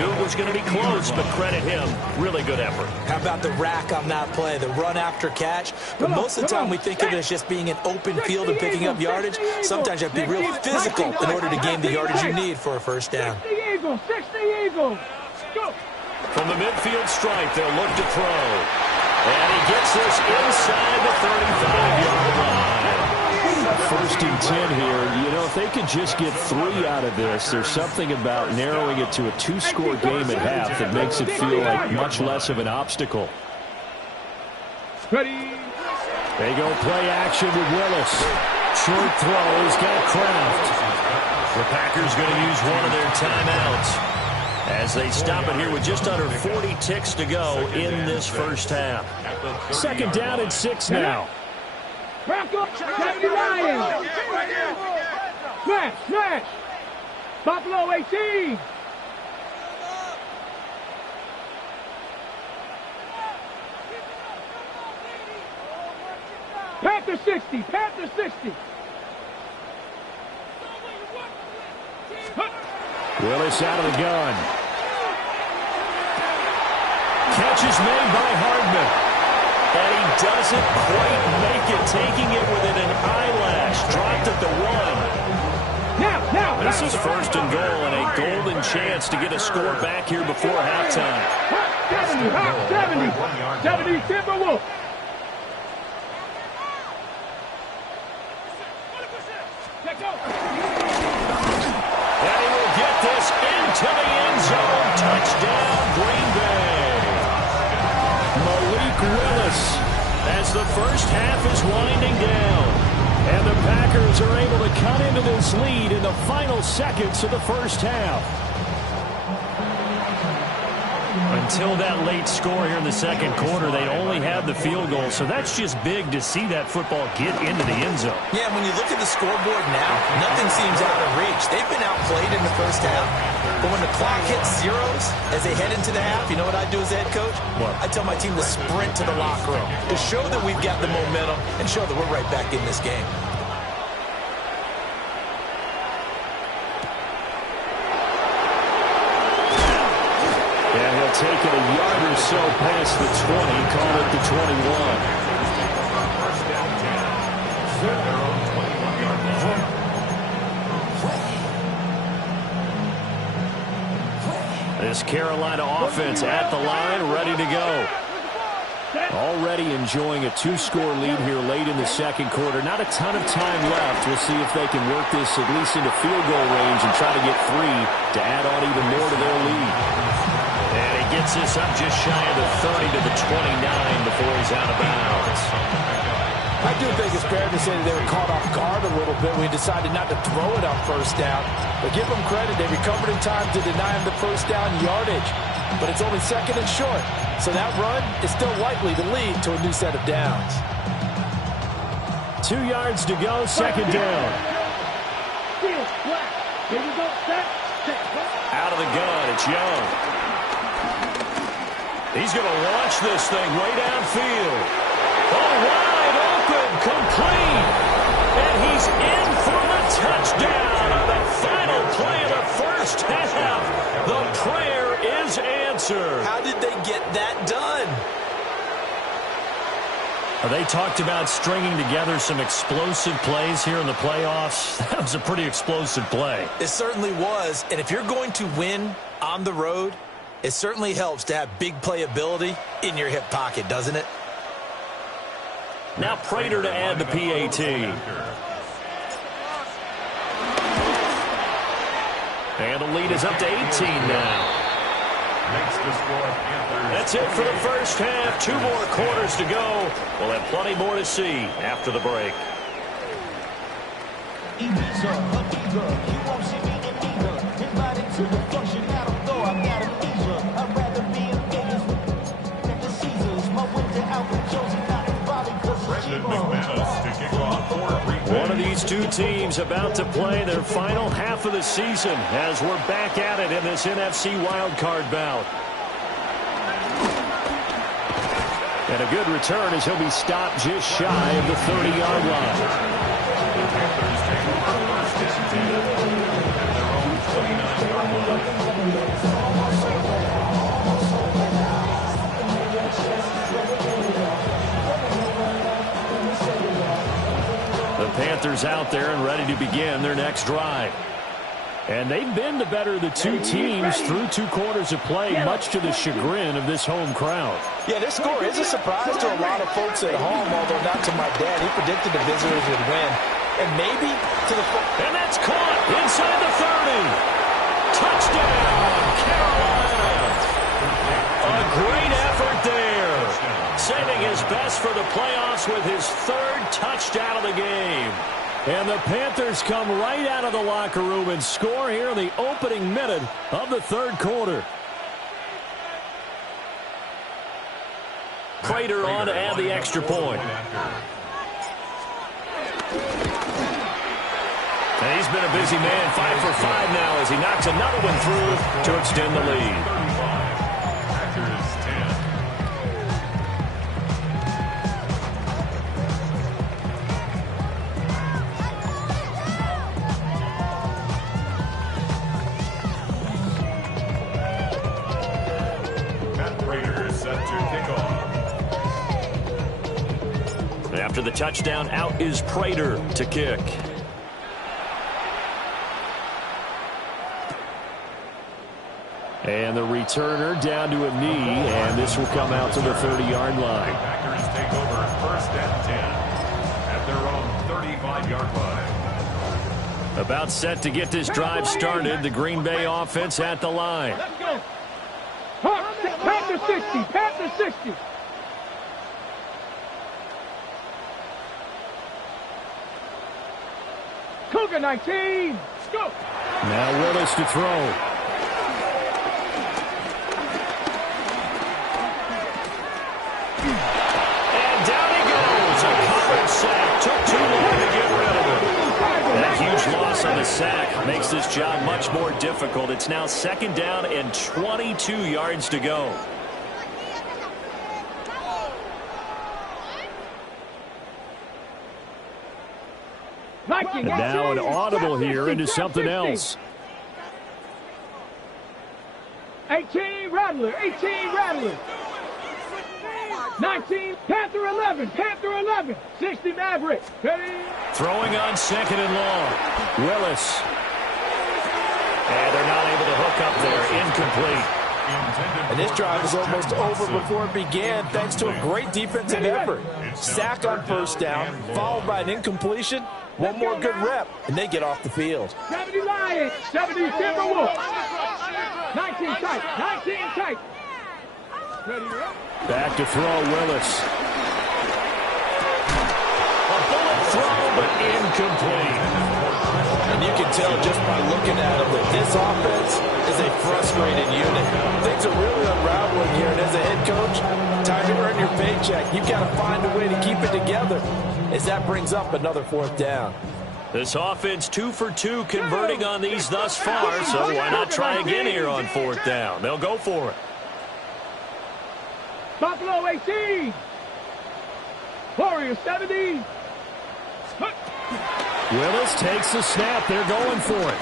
Knew it was going to be close, but credit him. Really good effort. How about the rack on that play, the run after catch? But most of the time we think of it as just being an open field and picking up yardage. Sometimes you have to be real physical in order to gain the yardage you need for a first down. 60 Eagles, 60 Eagles. Go. From the midfield stripe, they'll look to throw. And he gets this inside the 35-yard line. First and 10 here. You know, if they could just get 3 out of this, there's something about narrowing it to a 2-score game at half that makes it feel like much less of an obstacle. Ready. They go play action with Willis. Short throw. He's got Kraft. The Packers going to use one of their timeouts as they stop it here with just under 40 ticks to go in this first half. Second down and 6 now. Back up, 70 Lions. Smash, smash. Buffalo 18. Panther 60, Panther 60. Willis out of the gun. Catch is made by Hardman. And he doesn't quite make it, taking it within an eyelash. Dropped at the 1. Now. This is first and goal and a golden chance to get a score back here before halftime. 70 Timberwolves. And he will get this into the end zone. Touchdown, Green Bay. Malik Willis. As the first half is winding down. And the Packers are able to cut into this lead in the final seconds of the first half. Until that late score here in the second quarter, they'd only had the field goal, so that's just big to see that football get into the end zone. Yeah, when you look at the scoreboard now, nothing seems out of reach. They've been outplayed in the first half. But when the clock hits zeros as they head into the half, you know what I do as head coach? What? I tell my team to sprint to the locker room to show that we've got the momentum and show that we're right back in this game. Take it a yard or so past the 20, call it the 21. This Carolina offense at the line, ready to go. Already enjoying a 2-score lead here late in the second quarter. Not a ton of time left. We'll see if they can work this at least into field goal range and try to get 3 to add on even more to their lead. And he gets this up just shy of the 30 to the 29 before he's out of bounds. I do think it's fair to say that they were caught off guard a little bit. We decided not to throw it on first down. But give them credit. They recovered in time to deny him the first down yardage. But it's only second and short. So that run is still likely to lead to a new set of downs. 2 yards to go, second down. Out of the gun, it's Young. He's going to launch this thing way downfield. Oh, wide open, complete. And he's in for the touchdown on the final play of the first half. The prayer is answered. How did they get that done? They talked about stringing together some explosive plays here in the playoffs. That was a pretty explosive play. It certainly was. And if you're going to win on the road, it certainly helps to have big playability in your hip pocket, doesn't it? Now Prater to add the PAT. And the lead is up to 18 now. That's it for the first half. 2 more quarters to go. We'll have plenty more to see after the break. One of these two teams about to play their final half of the season as we're back at it in this NFC wildcard bout. And a good return as he'll be stopped just shy of the 30-yard line. Panthers out there and ready to begin their next drive. And they've been the better of the two teams through 2 quarters of play, much to the chagrin of this home crowd. Yeah, this score is a surprise to a lot of folks at home, although not to my dad. He predicted the visitors would win. And maybe to the... And that's caught inside the 30. Touchdown, Carolina. A great effort there. Saving his best for the playoffs with his 3rd touchdown of the game. And the Panthers come right out of the locker room and score here in the opening minute of the 3rd quarter. Prater on to add the extra point. And he's been a busy man, 5 for 5 now as he knocks another one through to extend the lead. After the touchdown, out is Prater to kick. And the returner down to a knee, and this will come out to the 30-yard line. Packers take over 1st and 10 at their own 35-yard line. About set to get this drive started. The Green Bay offense at the line. Let's go. Panther 60. Panther 60. Cougar 19. Let's go. Now Willis to throw. And down he goes. A coverage sack. Took too long to get rid of it. That huge loss on the sack makes this job much more difficult. It's now 2nd down and 22 yards to go. And now an audible here into something else. 18 Rattler. 18 Rattler. 19 Panther 11. Panther 11. 60 Maverick. Ready? Throwing on 2nd and long. Willis. And they're not able to hook up there. Incomplete. And this drive is almost over before it began, thanks to a great defensive effort. Sack on 1st down, followed by an incompletion. One more good rep, and they get off the field. 70 Lions. 70 Timberwolves. 19 tight. 19 tight. Ready, up. Back to throw, Willis. A bullet throw, but incomplete. And you can tell just by looking at them that this offense is a frustrated unit. Things are really unraveling here, and as a head coach, time to earn your paycheck. You've got to find a way to keep it together as that brings up another 4th down. This offense 2 for 2 converting on these thus far, so why not try again here on 4th down? They'll go for it. Buffalo 18. Warriors 70. Willis takes the snap. They're going for it.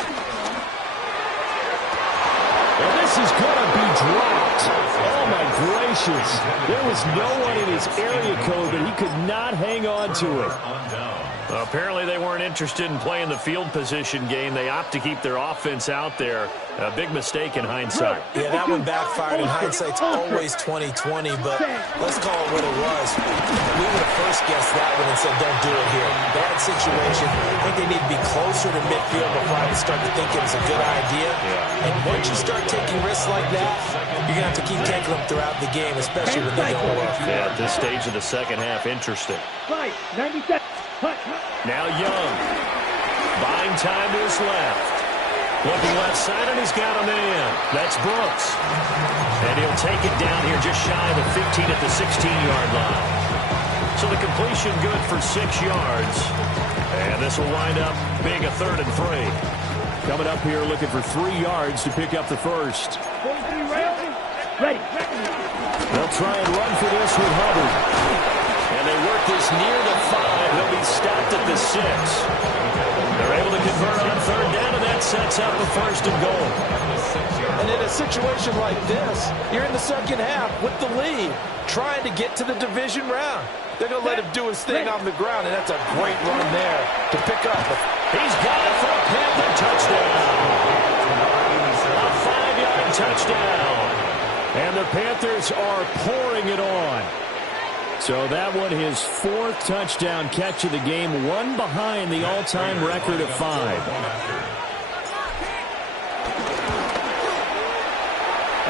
And this is going to be dropped. Oh, my gracious. There was no one in his area code, but he could not hang on to it. Apparently they weren't interested in playing the field position game. They opt to keep their offense out there. A big mistake in hindsight. Yeah, that one backfired. In hindsight's always 20/20, but let's call it what it was. We would have first guessed that one and said, don't do it here. Bad situation. I think they need to be closer to midfield before I would start to think it was a good idea. And once you start taking risks like that, you're going to have to keep taking them throughout the game, especially when they don't work. Yeah, at this stage of the 2nd half, interesting. Right, 97. Now Young. Buying time to his left. Looking left side, and he's got a man. That's Brooks. And he'll take it down here just shy of the 15 at the 16-yard line. So the completion good for 6 yards. And this will wind up being a 3rd and 3. Coming up here looking for 3 yards to pick up the first. 43 ready. They'll try and run for this with Hubbard. And they work this near the 5. He'll be stopped at the 6. They're able to effort on third down, and that sets up a first and goal. And in a situation like this, you're in the second half with the lead, trying to get to the division round. They're going to let him do his thing on the ground, and that's a great run there to pick up. He's got it for a Panther touchdown. A 5-yard touchdown. And the Panthers are pouring it on. So that one, his 4th touchdown catch of the game, one behind the all-time record of 5.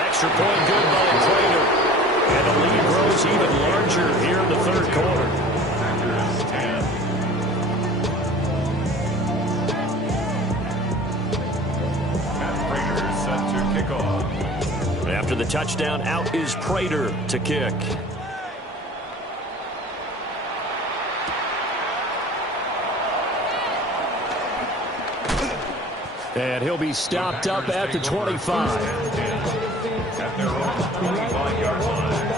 Extra point good by Prater. And the lead grows even larger here in the third quarter. Prater set to kick off. After the touchdown, out is Prater to kick. And he'll be stopped up at the 25. At their own 25-yard line.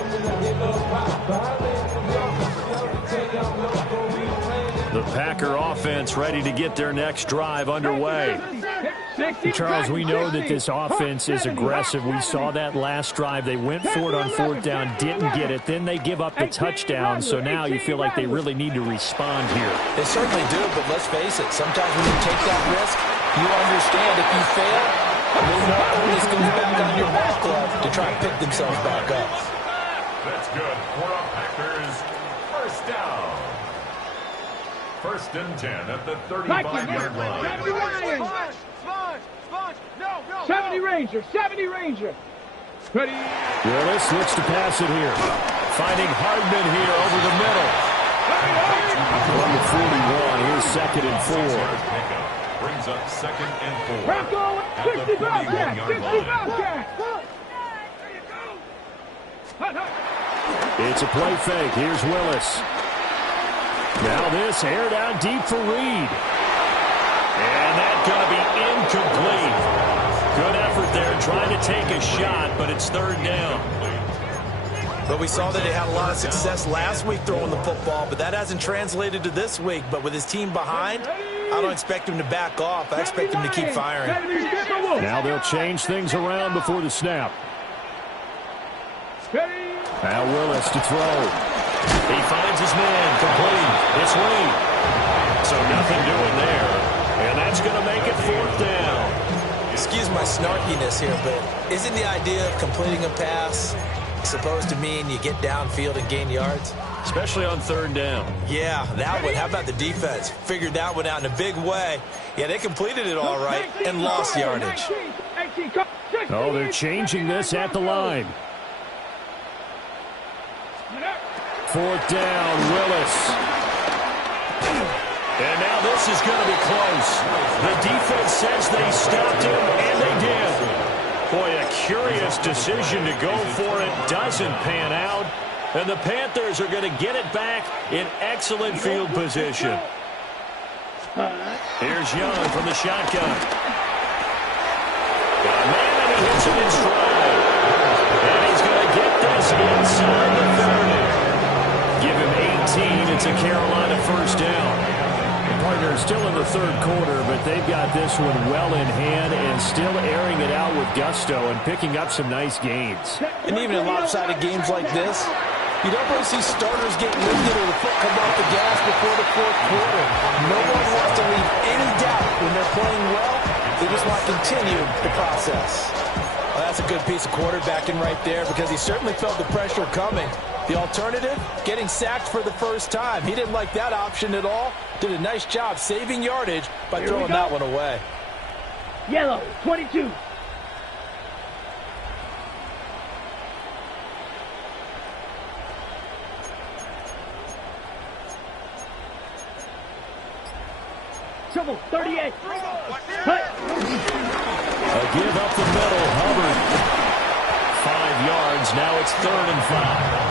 The Packer offense ready to get their next drive underway. Charles, we know that this offense is aggressive. We saw that last drive. They went for it on 4th down, didn't get it. Then they give up the touchdown. So now you feel like they really need to respond here. They certainly do, but let's face it. Sometimes when you take that risk, you understand if you fail, a little more onus goes back on your ball club to try and pick themselves back up. That's good for a Packers first down. 1st and 10 at the 35-yard line. 70 Ranger, 70 Ranger. Ready? Willis looks to pass it here. Finding Hardman here over the middle. Number 41, here's 2nd and 4. Brings up 2nd and 4. Bronco, 60 Bobcat, 60 Bobcat. It's a play fake. Here's Willis. Now this air down deep for Reed. And that's going to be incomplete. Good effort there trying to take a shot, but it's 3rd down. But we saw that they had a lot of success last week throwing the football, but that hasn't translated to this week. But with his team behind, I don't expect him to back off. I expect him to keep firing. Now they'll change things around before the snap. Now Willis to throw. He finds his man complete. It's Reed. So nothing doing there. And that's going to make it 4th down. Excuse my snarkiness here, but isn't the idea of completing a pass supposed to mean you get downfield and gain yards? Especially on 3rd down. Yeah, that one. How about the defense? Figured that one out in a big way. Yeah, they completed it all right and lost yardage. Oh, they're changing this at the line. 4th down, Willis. And now this is going to be close. The defense says they stopped him, and they did. Boy, a curious decision to go for it. Doesn't pan out. And the Panthers are going to get it back in excellent field position. Here's Young from the shotgun. Got a man, and he hits it in stride. And he's going to get this inside the 30. Give him 18. It's a Carolina first down. Partner still in the 3rd quarter, but they've got this one well in hand and still airing it out with gusto and picking up some nice gains. And even in lopsided games like this, you don't really see starters get lifted or the foot come off the gas before the 4th quarter. No one wants to leave any doubt when they're playing well. They just want to continue the process. Well, that's a good piece of quarterbacking right there because he certainly felt the pressure coming. The alternative, getting sacked for the first time. He didn't like that option at all. Did a nice job saving yardage by throwing that one away. Yellow, 22. Trouble, 38. Cut. A give up the middle, Hubbard. 5 yards, now it's 3rd and 5.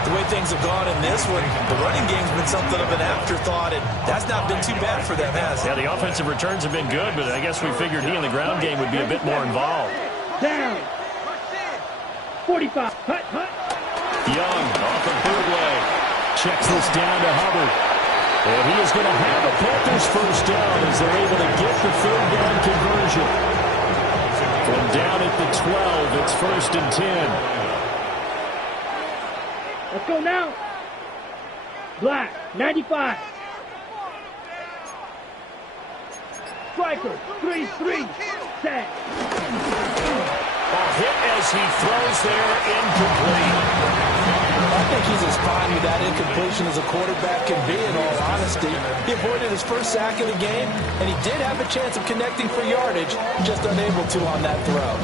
The way things have gone in this one, the running game's been something of an afterthought, and that's not been too bad for them, has it? Yeah, the offensive returns have been good, but I guess we figured he in the ground game would be a bit more involved. Down. 45. Cut. Young off a bootleg. Checks this down to Hubbard. And he is going to have the Panthers first down as they're able to get the third down conversion. From down at the 12, it's 1st and 10. Let's go now. Black, 95. Striker, 3-3, set. A hit as he throws there, incomplete. I think he's as fine with that incompletion as a quarterback can be, in all honesty. He avoided his first sack of the game, and he did have a chance of connecting for yardage, just unable to on that throw.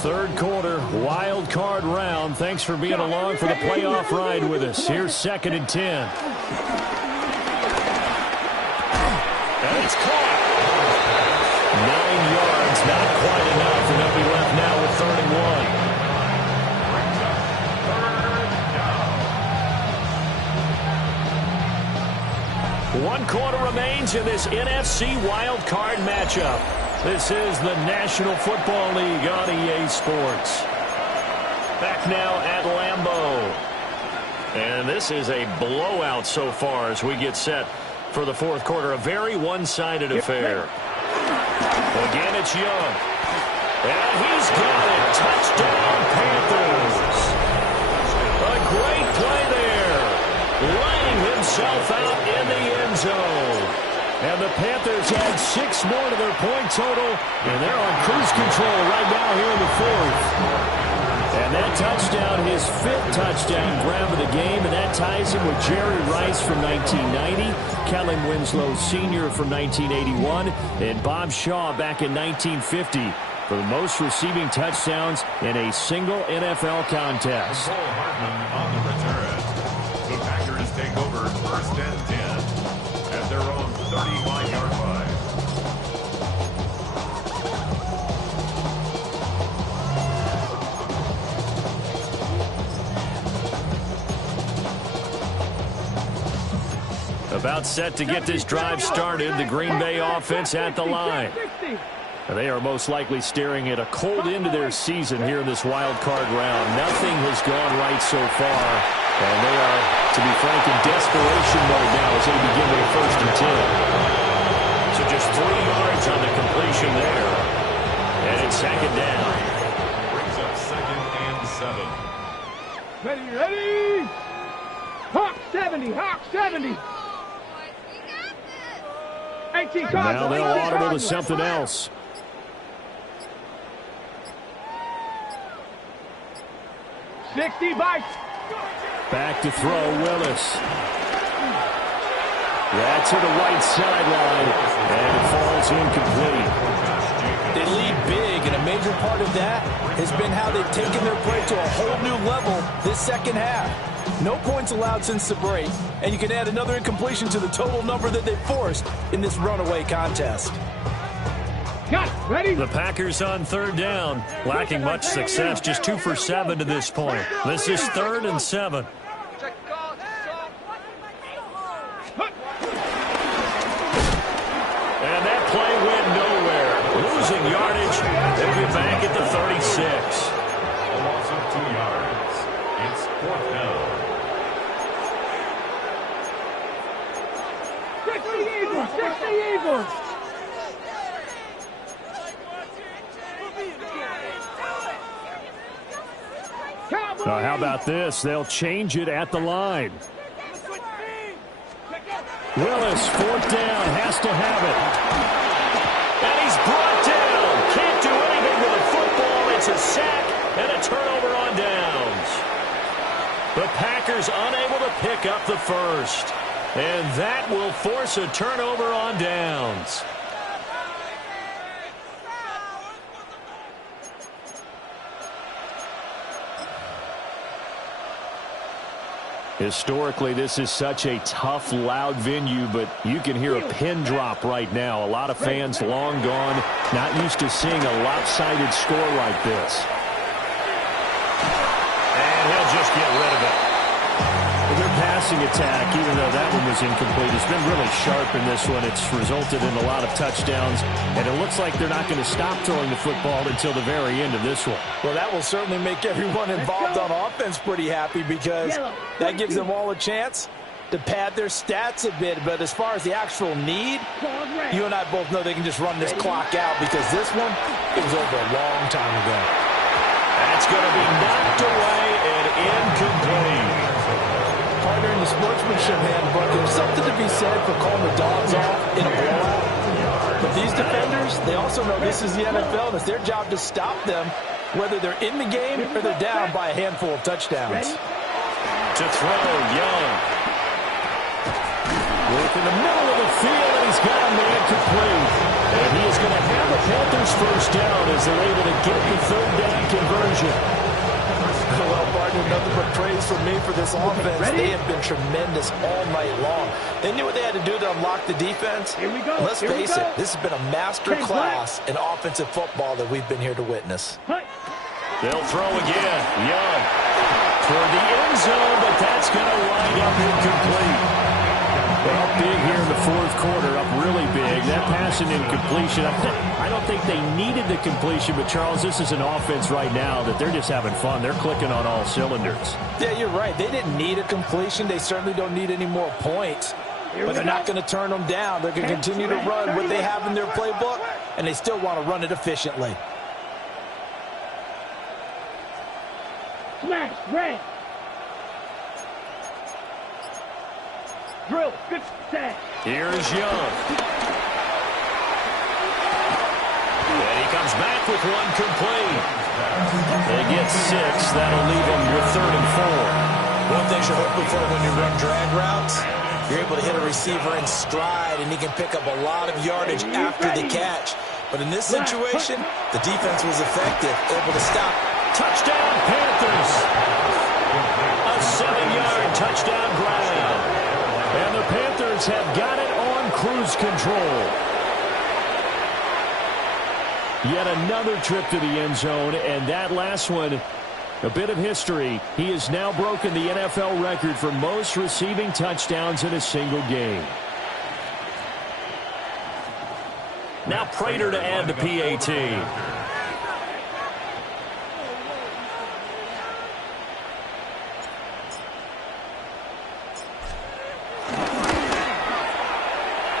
Third quarter, wild card round. Thanks for being along for the playoff ride with us. Here's 2nd and 10. And it's caught. 9 yards, not quite enough, and they'll be left now with 3rd and 1. 1 quarter remains in this NFC wild card matchup. This is the National Football League on EA Sports. Back now at Lambeau. And this is a blowout so far as we get set for the 4th quarter. A very one-sided affair. Again, it's Young. And he's got it. Touchdown, Panthers. A great play there. Laying himself out in the end zone. And the Panthers add 6 more to their point total, and they're on cruise control right now here in the 4th. And that touchdown, his 5th touchdown grab of the game, and that ties him with Jerry Rice from 1990, Kellen Winslow Sr. from 1981, and Bob Shaw back in 1950 for the most receiving touchdowns in a single NFL contest. Cole Hartman on the return. The Packers take over 1st and 10 at their own 35-yard line. About set to get this drive started, the Green Bay offense at the line. They are most likely staring at a cold end to their season here in this wild card round. Nothing has gone right so far, and they are, to be frank, in desperation mode now as they begin with a 1st and 10. So just 3 yards on the completion there, and it's 2nd down. Brings up 2nd and 7. Ready. Hawk 70, Hawk 70. 18 cards. Now they'll audible to something else. Back to throw, Willis. That's to the right sideline, and it falls incomplete. They lead big, and a major part of that has been how they've taken their play to a whole new level this 2nd half. No points allowed since the break, and you can add another incompletion to the total number that they forced in this runaway contest. Got it. Ready? The Packers on 3rd down, lacking much success, just 2 for 7 to this point. This is 3rd and 7. And that play went nowhere. Losing yardage, they'll be back at the 36. A loss of 2 yards. It's 4th down. 60 Eagles. How about this? They'll change it at the line. Willis, 4th down, has to have it. And he's brought down. Can't do anything with the football. It's a sack and a turnover on downs. The Packers unable to pick up the 1st. And that will force a turnover on downs. Historically, this is such a tough, loud venue, but you can hear a pin drop right now. A lot of fans long gone, not used to seeing a lopsided score like this. And he'll just get rid of it. Their passing attack, even though that one was incomplete, has been really sharp in this one. It's resulted in a lot of touchdowns, and it looks like they're not going to stop throwing the football until the very end of this one. Well, that will certainly make everyone involved on offense pretty happy because that gives them all a chance to pad their stats a bit. But as far as the actual need, you and I both know they can just run this clock out because this one, it was over a long time ago. That's going to be knocked away and incomplete. Partner, in the sportsmanship handbook, there's something to be said for calling the dogs off in a blowout. But these defenders, they also know this is the NFL, and it's their job to stop them, whether they're in the game or they're down by a handful of touchdowns. To throw, Young. Work in the middle of the field, and he's got a man complete. And he is going to have the Panthers first down as they're able to get the third down conversion. Well, partner, nothing but praise from me for this offense. They have been tremendous all night long. They knew what they had to do to unlock the defense. Let's face it, this has been a master class in offensive football that we've been here to witness. They'll throw again. Young toward the end zone, but that's going to wind up incomplete. Well, up big here in the fourth quarter, up really big. That pass and incompletion, I don't think they needed the completion, but Charles, this is an offense right now that they're just having fun. They're clicking on all cylinders. Yeah, you're right. They didn't need a completion. They certainly don't need any more points, but they're not going to turn them down. They're going to continue to run what they have in their playbook, and they still want to run it efficiently. Smash, red. Drill, good set. Here's Young. And he comes back with one complete. They get 6. That'll leave them with 3rd and 4. One thing you're hoping for when you run drag routes, you're able to hit a receiver in stride, and he can pick up a lot of yardage after the catch. But in this situation, the defense was effective, able to stop. Touchdown, Panthers. A 7-yard touchdown grab. And the Panthers have got it on cruise control. Yet another trip to the end zone, and that last one, a bit of history. He has now broken the NFL record for most receiving touchdowns in a single game. Now Prater to add the PAT.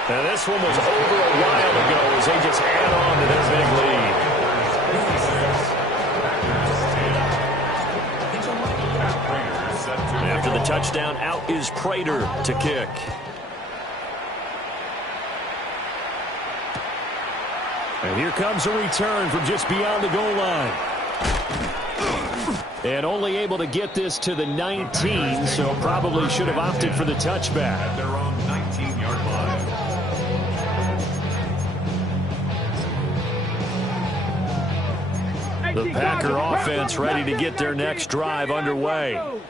And this one was over a while ago as they just add on to their big lead. After the touchdown, out is Prater to kick. And here comes a return from just beyond the goal line. And only able to get this to the 19, so probably should have opted for the touchback. At their own 19-yard line. The Packer offense ready to get their next drive underway. Willis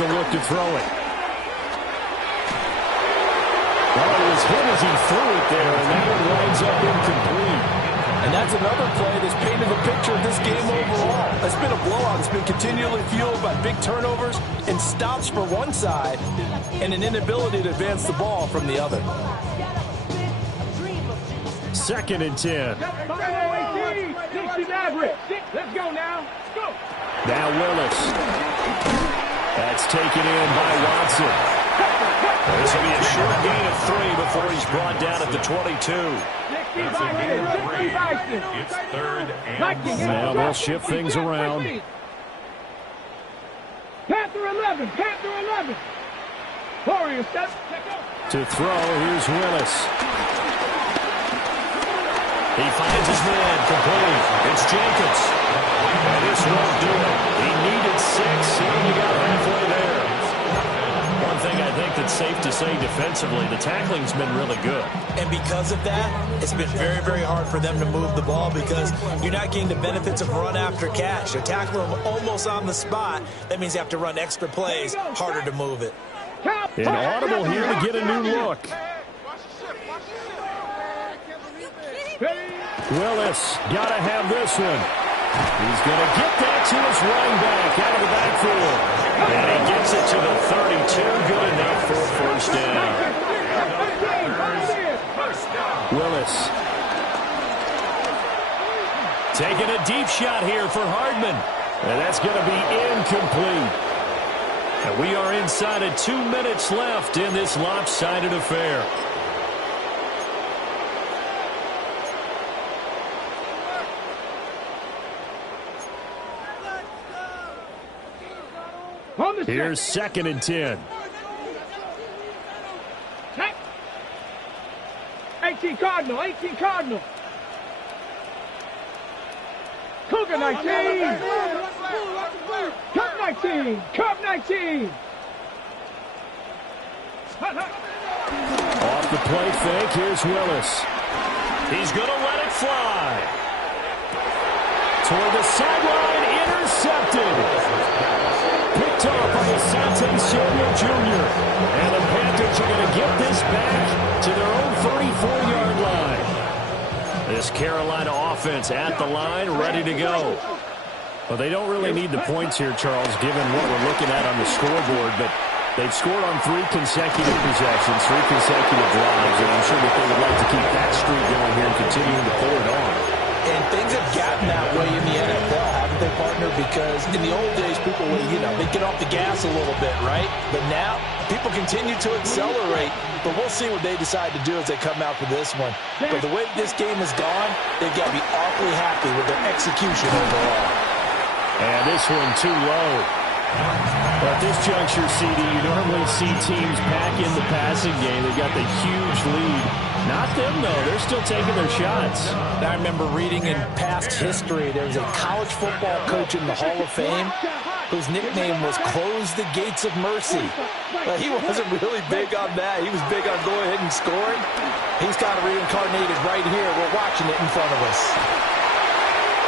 will look to throw it. Well, it was hit as he threw it there, and that one winds up incomplete. And that's another play that's painted the picture of this game overall. It's been a blowout. It's been continually fueled by big turnovers and stops for one side and an inability to advance the ball from the other. 2nd and 10. Let's go now. Let's go. Now Willis. That's taken in by Watson. This will be a short gain of 3 before he's brought down at the 22. That's a gain of 3. It's 3rd and 7. Now they'll shift things around. Panther 11. Panther 11. Warrior step. To throw, here's Willis. He finds his man complete. It's Jenkins. And this won't do it. He needed 6. He only got halfway there. One thing I think that's safe to say defensively, the tackling's been really good. And because of that, it's been very, very hard for them to move the ball because you're not getting the benefits of run after catch. You're tackling them almost on the spot. That means you have to run extra plays, harder to move it. An audible here to get a new look. Willis, got to have this one. He's going to get that to his running back out of the backfield. And he gets Gets it to the 32. Good enough for a first down. Willis. Taking a deep shot here for Hardman. And that's going to be incomplete. And we are inside of 2 minutes left in this lopsided affair. Here's 2nd and 10. 18 Cardinal, 18 Cardinal. Cougar 19. Cup 19. Cup 19. Off the play fake, here's Willis. He's going to let it fly. Toward the sideline, intercepted. Picked off by Asante Samuel Jr. And the Panthers are going to get this back to their own 34-yard line. This Carolina offense at the line, ready to go. Well, they don't really need the points here, Charles, given what we're looking at on the scoreboard, but they've scored on 3 consecutive possessions, 3 consecutive drives, and I'm sure that they would like to keep that streak going here and continuing to pull it on. And things have gotten that way in the NFL, haven't they, partner? Because in the old days, people would, they'd get off the gas a little bit, right? But now, people continue to accelerate. But we'll see what they decide to do as they come out for this one. But the way this game has gone, they've got to be awfully happy with their execution overall. And this one too low. Well, at this juncture, CD, you normally see teams pack in the passing game. They've got the huge lead. Not them, though. They're still taking their shots. I remember reading in past history, there was a college football coach in the Hall of Fame whose nickname was Close the Gates of Mercy. But he wasn't really big on that. He was big on go ahead and scoring. He's kind of reincarnated right here. We're watching it in front of us.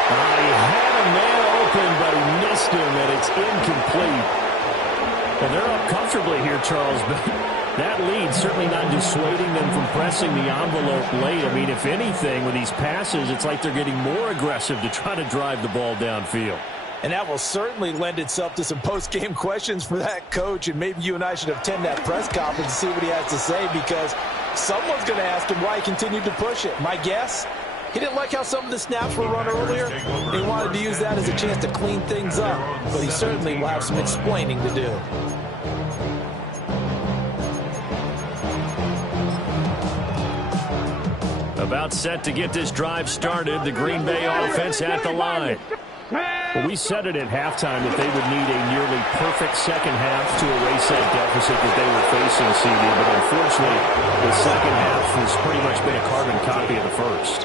He had a man open, but he missed him, and it's incomplete. And they're up comfortably here, Charles, but that lead certainly not dissuading them from pressing the envelope late. I mean, if anything, with these passes, it's like they're getting more aggressive to try to drive the ball downfield. And that will certainly lend itself to some post-game questions for that coach, and maybe you and I should attend that press conference and see what he has to say, because someone's going to ask him why he continued to push it. My guess, he didn't like how some of the snaps were run earlier. He wanted to use that as a chance to clean things up, but he certainly will have some explaining to do. About set to get this drive started, the Green Bay offense at the line. Well, we said it at halftime that they would need a nearly perfect second half to erase that deficit that they were facing, CD, but unfortunately, the second half has pretty much been a carbon copy of the first.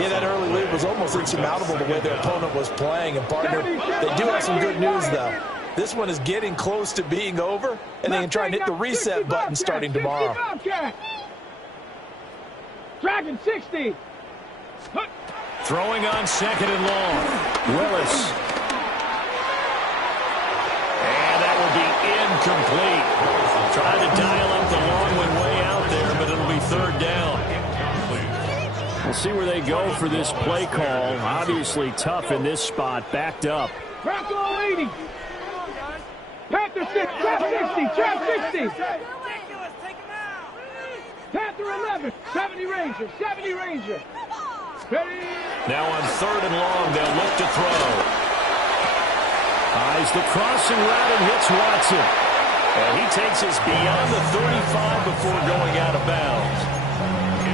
Yeah, that early lead was almost insurmountable the way their opponent was playing. And, partner, they do have some good news, though. This one is getting close to being over, and they can try and hit the reset button starting tomorrow. Dragon 60. Throwing on 2nd and long. Willis. And that will be incomplete. Trying to dial up the long one way out there, but it'll be 3rd down. We'll see where they go for this play call. Obviously tough in this spot. Backed up. Panther 80. Panther 6. Trap 60. Trap 60. Panther 11. 70 Ranger. 70 Ranger. Ready. Now on 3rd and long, they'll look to throw. Eyes the crossing route and hits Watson. And he takes us beyond the 35 before going out of bounds.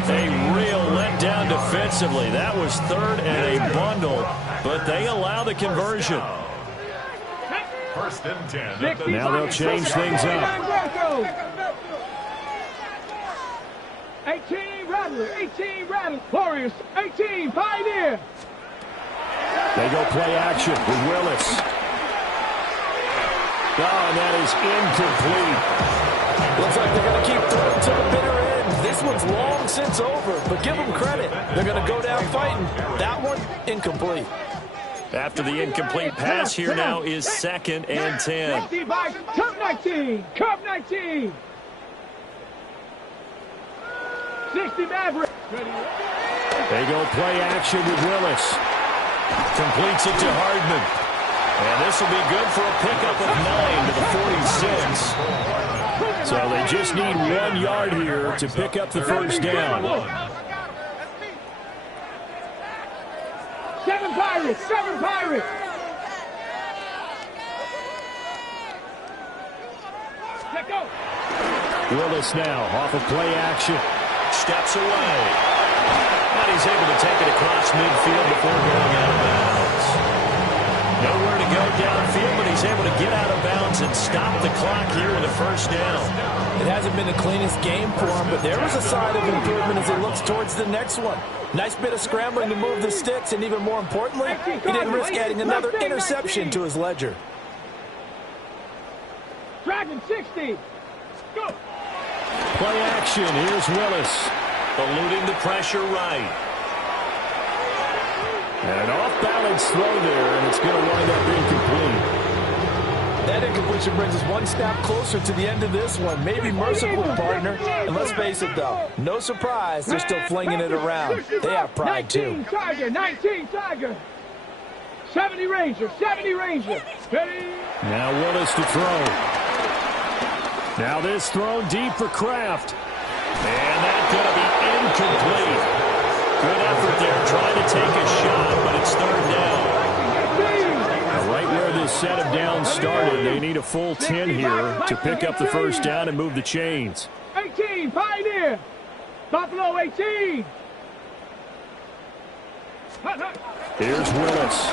A real letdown defensively. That was 3rd and a bundle, but they allow the conversion. 1st and 10. Now they'll change things up. 18 Rattler, 18 Rattler, Warriors, 18 Pioneer. They go play action with Willis. Oh, and that is incomplete. Looks like they're going to keep throwing to the bitter end. This one's long since over, but give them credit. They're going to go down fighting. That one, incomplete. After the incomplete pass, here now is 2nd and 10. Cup 19, Cup 19. 60 Maverick. They go play action with Willis. Completes it to Hardman. And this will be good for a pickup of 9 to the 46. They'll just need 1 yard here to pick up the first down. 7 Pirates, 7 Pirates. Let go. Willis now off of play action. Steps away. And he's able to take it across midfield before going out of bounds. Nowhere to go downfield, but he's able to get out of bounds and stop the clock here with a first down. It hasn't been the cleanest game for him, but there was a sign of improvement as he looks towards the next one. Nice bit of scrambling to move the sticks, and even more importantly, he didn't risk adding another interception to his ledger. Dragon 60. Go. Play action. Here's Willis. Eluding the pressure right. And an off-balance throw there, and it's going to wind up incomplete. That incompletion brings us one step closer to the end of this one. Maybe merciful, partner. And let's face it, though, no surprise, they're still flinging it around. They have pride, too. 19 Tiger, 19 Tiger. 70 Ranger, 70 Ranger. Ready? Now Willis to throw. Now this thrown deep for Kraft. And that's going to be incomplete. Good effort there, trying to take a shot, but it's third down. Now right where this set of downs started, they need a full 10 here to pick up the first down and move the chains. 18, Pioneer. Buffalo 18. Here's Willis.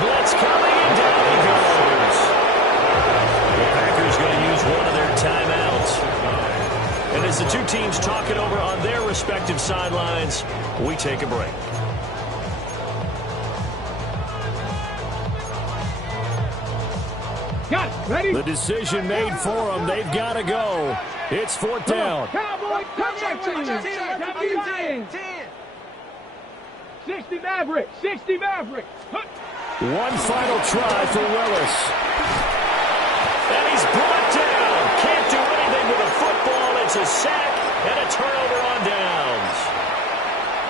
Blitz coming, and down he goes. The Packers going to use one of their timeouts. And as the two teams talk it over on their respective sidelines, we take a break. Got it. Ready? The decision made for them. They've got to go. It's fourth down. Cowboy, come back team. 60 Maverick, 60 Maverick. One final try for Willis. And he's brought down. Can't do anything with a football. It's a sack and a turnover on downs.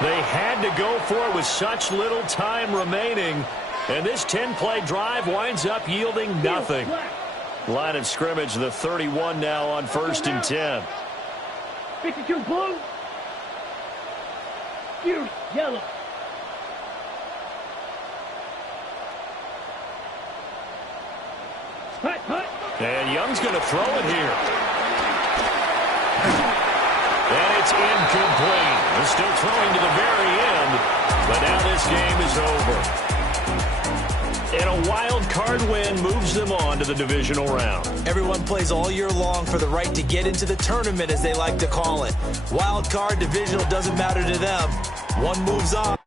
They had to go for it with such little time remaining. And this 10-play drive winds up yielding nothing. Line of scrimmage, the 31 now on 1st and 10. 52 blue. You yellow. Hut, hut. And Young's going to throw it here. And it's incomplete. They're still throwing to the very end, but now this game is over. And a wild card win moves them on to the divisional round. Everyone plays all year long for the right to get into the tournament, as they like to call it. Wild card, divisional, doesn't matter to them. One moves on.